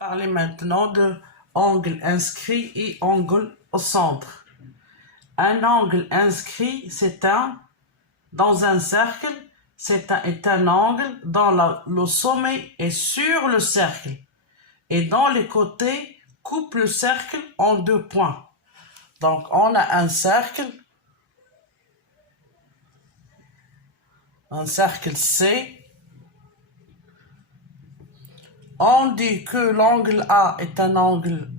Parler maintenant de angle inscrit et angle au centre. Un angle inscrit, dans un cercle, est un angle dont le sommet est sur le cercle et dont les côtés coupent le cercle en deux points. Donc, on a un cercle C. On dit que l'angle A est un angle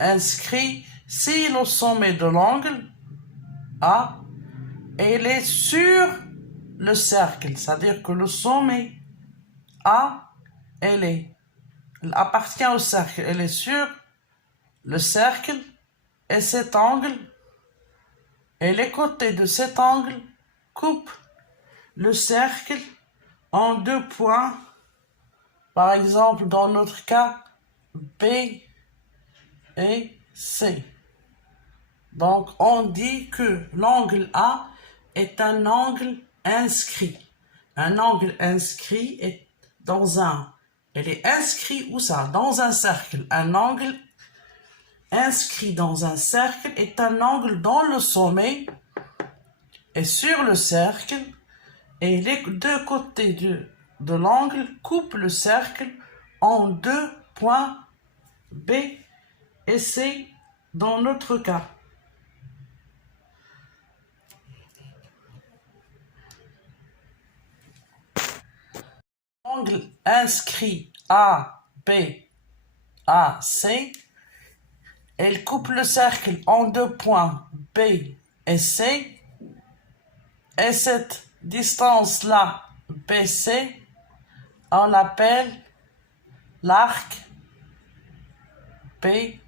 inscrit si le sommet de l'angle A est sur le cercle, c'est-à-dire que le sommet A elle appartient au cercle, elle est sur le cercle et cet angle et les côtés de cet angle coupent le cercle en deux points. Par exemple, dans notre cas, B et C. Donc, on dit que l'angle A est un angle inscrit. Un angle inscrit est elle est inscrit où ça? Dans un cercle. Un angle inscrit dans un cercle est un angle dont le sommet est sur le cercle et les deux côtés de l'angle coupent le cercle en deux points B et C dans notre cas. L'angle inscrit ABC, elle coupe le cercle en deux points B et C, et cette distance-là, BC, on l'appelle l'arc BC.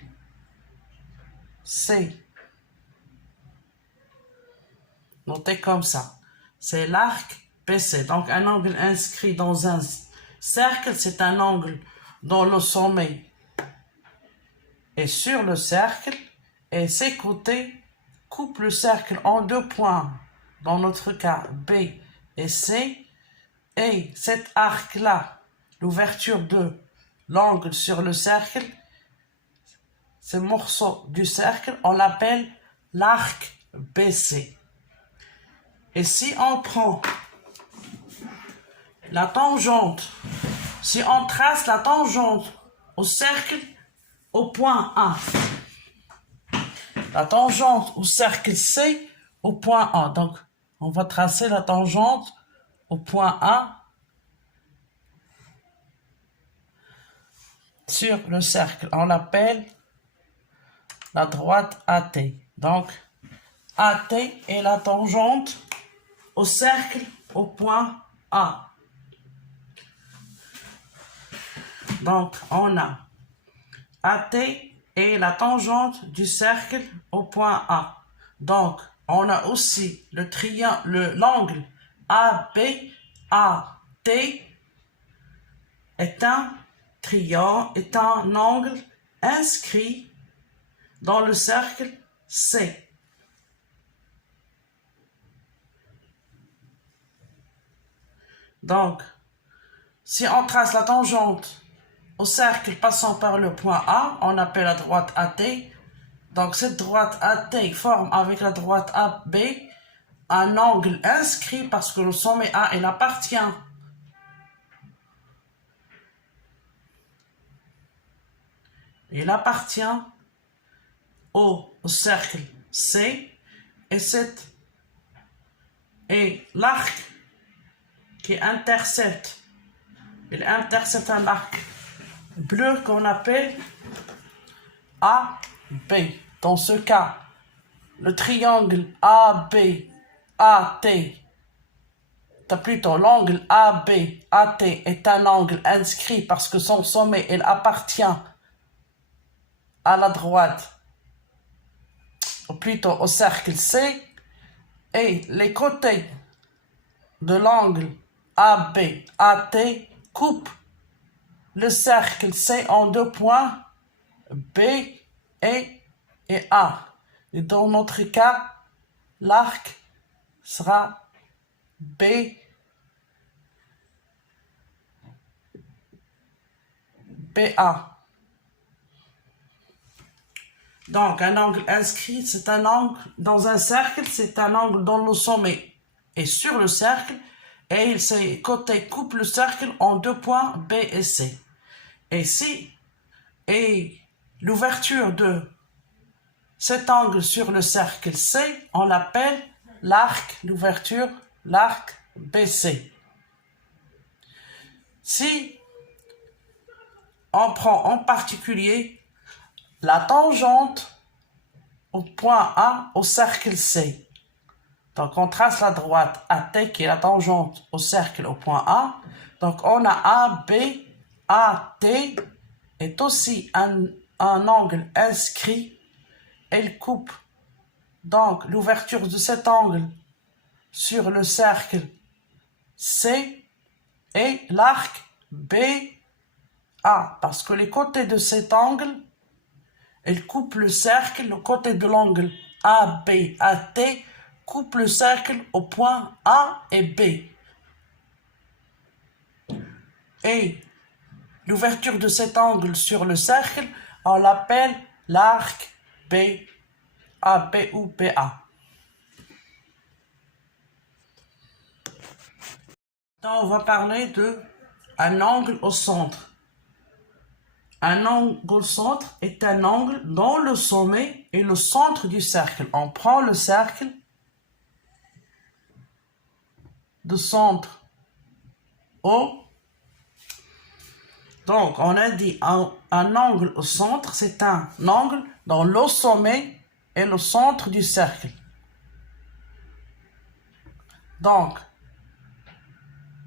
Notez comme ça. C'est l'arc BC. Donc, un angle inscrit dans un cercle, c'est un angle dont le sommet est sur le cercle et ses côtés coupent le cercle en deux points, dans notre cas B et C, et cet arc-là, l'ouverture de l'angle sur le cercle, ce morceau du cercle, on l'appelle l'arc BC. Et si on prend la tangente, si on trace la tangente au cercle au point A, la tangente au cercle C au point A, donc on va tracer la tangente au point A sur le cercle, on l'appelle la droite AT. Donc AT est la tangente au cercle au point A. Donc, on a AT et la tangente du cercle au point A. Donc, on a aussi l'angle ABAT est un angle inscrit dans le cercle C. Donc, si on trace la tangente au cercle passant par le point A, on appelle la droite AT. Donc, cette droite AT forme avec la droite AB un angle inscrit parce que le sommet A, il appartient au cercle C et l'arc qui intercepte, il intercepte un arc bleu qu'on appelle AB. Dans ce cas, le triangle l'angle ABAT est un angle inscrit parce que son sommet, il appartient à la droite, ou plutôt au cercle C, et les côtés de l'angle ABAT coupent le cercle C en deux points B et A. Et dans notre cas, l'arc sera BA. Donc, un angle inscrit, c'est un angle dans un cercle, c'est un angle dont le sommet est sur le cercle et ses côtés coupent le cercle en deux points B et C. Et l'ouverture de cet angle sur le cercle C, on l'appelle l'arc d'ouverture, l'arc BC. Si on prend en particulier la tangente au point A au cercle C. Donc, on trace la droite AT qui est la tangente au cercle au point A. Donc, on a AB, AT est aussi un angle inscrit. Elle coupe donc l'ouverture de cet angle sur le cercle C et l'arc BA. Parce que les côtés de cet angle elle coupe le cercle, le côté de l'angle ABAT coupe le cercle au point A et B. Et l'ouverture de cet angle sur le cercle, on l'appelle l'arc BAB ou BA. Donc, on va parler de un angle au centre. Un angle au centre est un angle dont le sommet est le centre du cercle. On prend le cercle de centre O. Donc, on a dit un angle au centre, c'est un angle dont le sommet est le centre du cercle. Donc,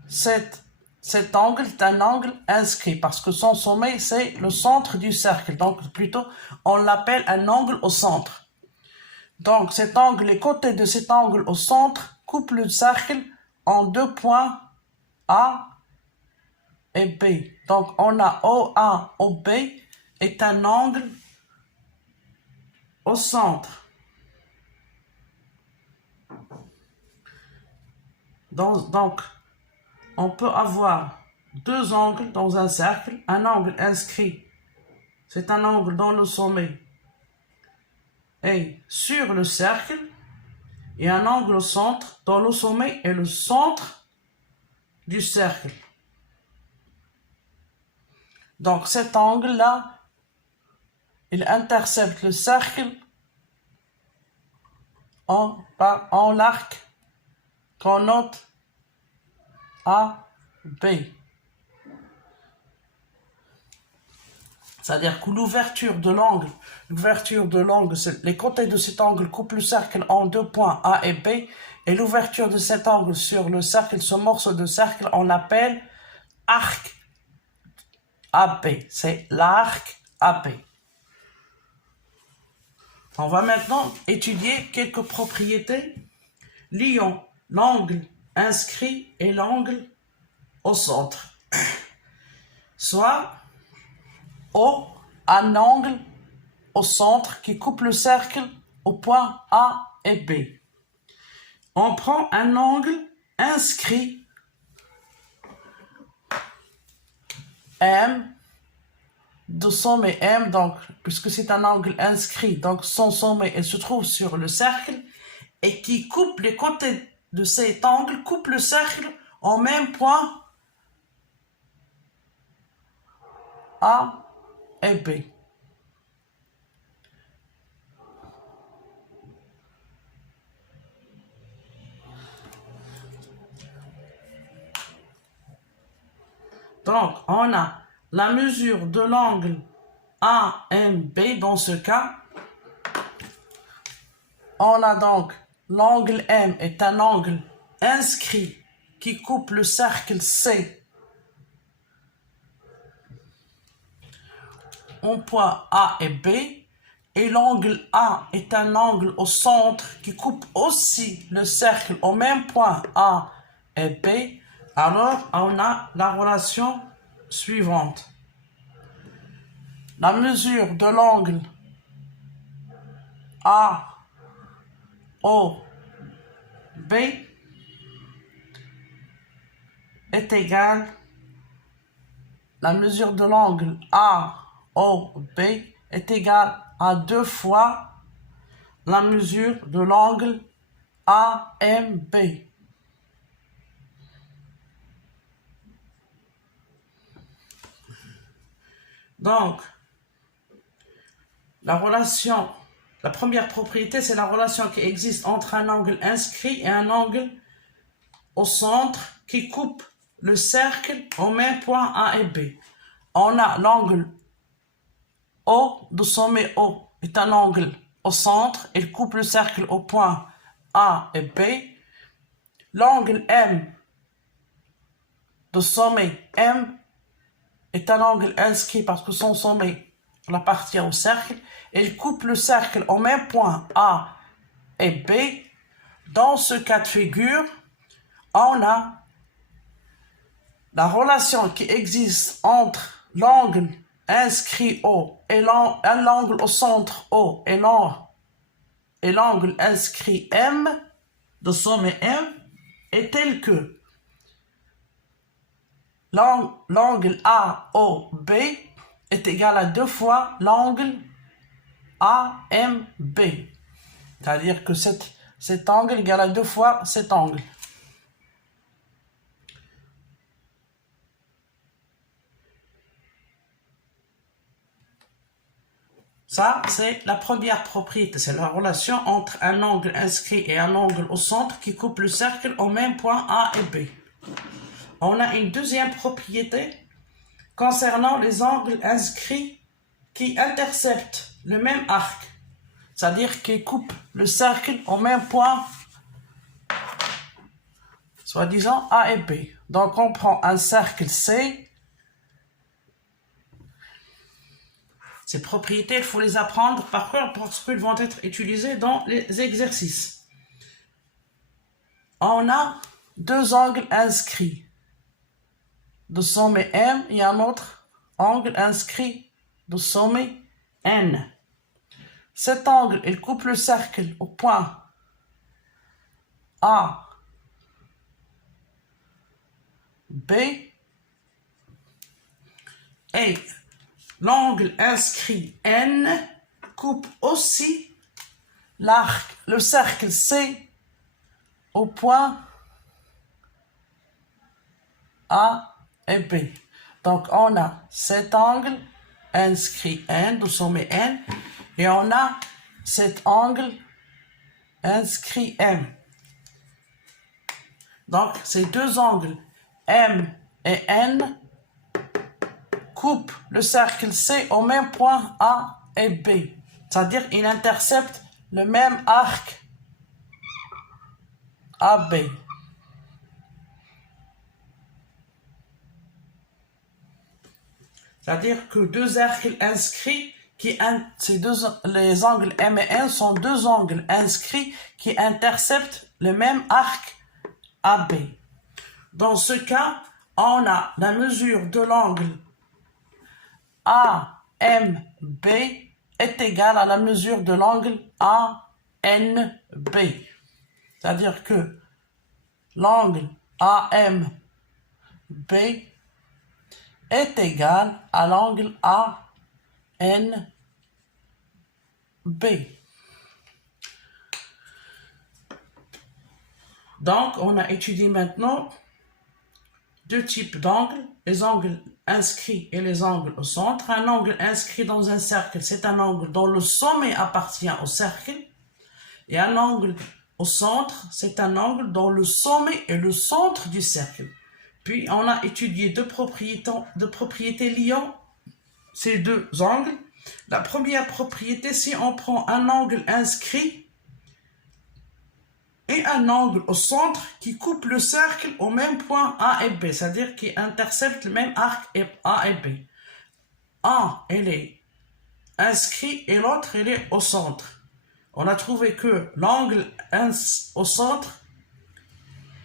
cet angle est un angle inscrit parce que son sommet, c'est le centre du cercle. Donc, plutôt, on l'appelle un angle au centre. Donc, cet angle, les côtés de cet angle au centre coupent le cercle en deux points A et B. Donc, on a OA, OB est un angle au centre. Donc, on peut avoir deux angles dans un cercle. Un angle inscrit, c'est un angle dont le sommet est sur le cercle. Et un angle au centre, dont le sommet est le centre du cercle. Donc cet angle-là, il intercepte le cercle en l'arc qu'on note AB. C'est-à-dire que l'ouverture de l'angle, les côtés de cet angle coupent le cercle en deux points A et B, et l'ouverture de cet angle sur le cercle, ce morceau de cercle, on l'appelle arc AB. C'est l'arc AB. On va maintenant étudier quelques propriétés liant l'angle inscrit et l'angle au centre. Soit un angle au centre qui coupe le cercle au point A et B. On prend un angle inscrit M, de sommet M, donc, puisque c'est un angle inscrit, donc son sommet il se trouve sur le cercle, et qui coupe les côtés de cet angle, coupe le cercle au même point A et B. Donc, on a la mesure de l'angle AMB dans ce cas. On a donc l'angle M est un angle inscrit qui coupe le cercle C en point A et B. Et l'angle A est un angle au centre qui coupe aussi le cercle au même point A et B. Alors, on a la relation suivante. La mesure de l'angle AOB est égale la mesure de l'angle AOB est égale à 2 fois la mesure de l'angle AMB. Donc, la première propriété, c'est la relation qui existe entre un angle inscrit et un angle au centre qui coupe le cercle au même point A et B. On a l'angle O de sommet O est un angle au centre, il coupe le cercle au point A et B. L'angle M de sommet M est un angle inscrit parce que son sommet appartient au cercle. Il coupe le cercle au même point A et B. Dans ce cas de figure, on a la relation qui existe entre l'angle inscrit O et l'angle au centre O et l'angle inscrit M de sommet M est tel que l'angle AOB est égal à 2 fois l'angle AMB. C'est-à-dire que cet angle est égal à 2 fois cet angle. Ça, c'est la première propriété. C'est la relation entre un angle inscrit et un angle au centre qui coupe le cercle au même point A et B. On a une deuxième propriété concernant les angles inscrits qui interceptent le même arc, c'est-à-dire qui coupent le cercle au même point, soi-disant A et B. Donc on prend un cercle C. Ces propriétés, il faut les apprendre par cœur parce qu'elles vont être utilisées dans les exercices. On a deux angles inscrits de sommet M et un autre angle inscrit de sommet N. Cet angle, il coupe le cercle au point A, B, et l'angle inscrit N coupe aussi le cercle C au point A et B. Donc on a cet angle inscrit N, de sommet N, et on a cet angle inscrit M. Donc ces deux angles M et N coupent le cercle C au même point A et B. C'est-à-dire qu'ils interceptent le même arc AB. C'est-à-dire que deux cercles inscrits, les angles M et N sont deux angles inscrits qui interceptent le même arc AB. Dans ce cas, on a la mesure de l'angle AMB est égale à la mesure de l'angle ANB. C'est-à-dire que l'angle AMB est égal à l'angle ANB. Donc, on a étudié maintenant deux types d'angles, les angles inscrits et les angles au centre. Un angle inscrit dans un cercle, c'est un angle dont le sommet appartient au cercle. Et un angle au centre, c'est un angle dont le sommet est le centre du cercle. Puis, on a étudié deux propriétés liant ces deux angles. La première propriété, si on prend un angle inscrit et un angle au centre qui coupe le cercle au même point A et B, c'est-à-dire qui interceptent le même arc A et B. Un, il est inscrit et l'autre, il est au centre. On a trouvé que l'angle au centre,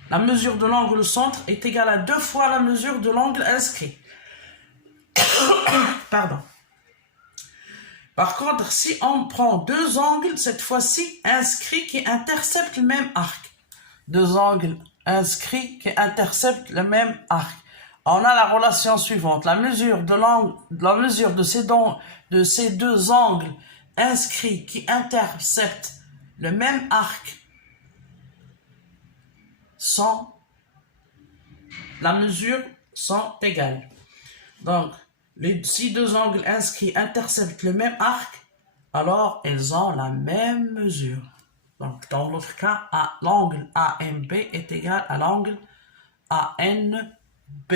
la mesure de l'angle au centre est égale à 2 fois la mesure de l'angle inscrit. Pardon. Par contre, si on prend deux angles, cette fois-ci inscrits qui interceptent le même arc, deux angles inscrits qui interceptent le même arc, on a la relation suivante. La mesure de ces deux angles inscrits qui interceptent le même arc la mesure sont égales. Donc, si deux angles inscrits interceptent le même arc, alors ils ont la même mesure. Donc, dans l'autre cas, l'angle AMB est égal à l'angle ANB.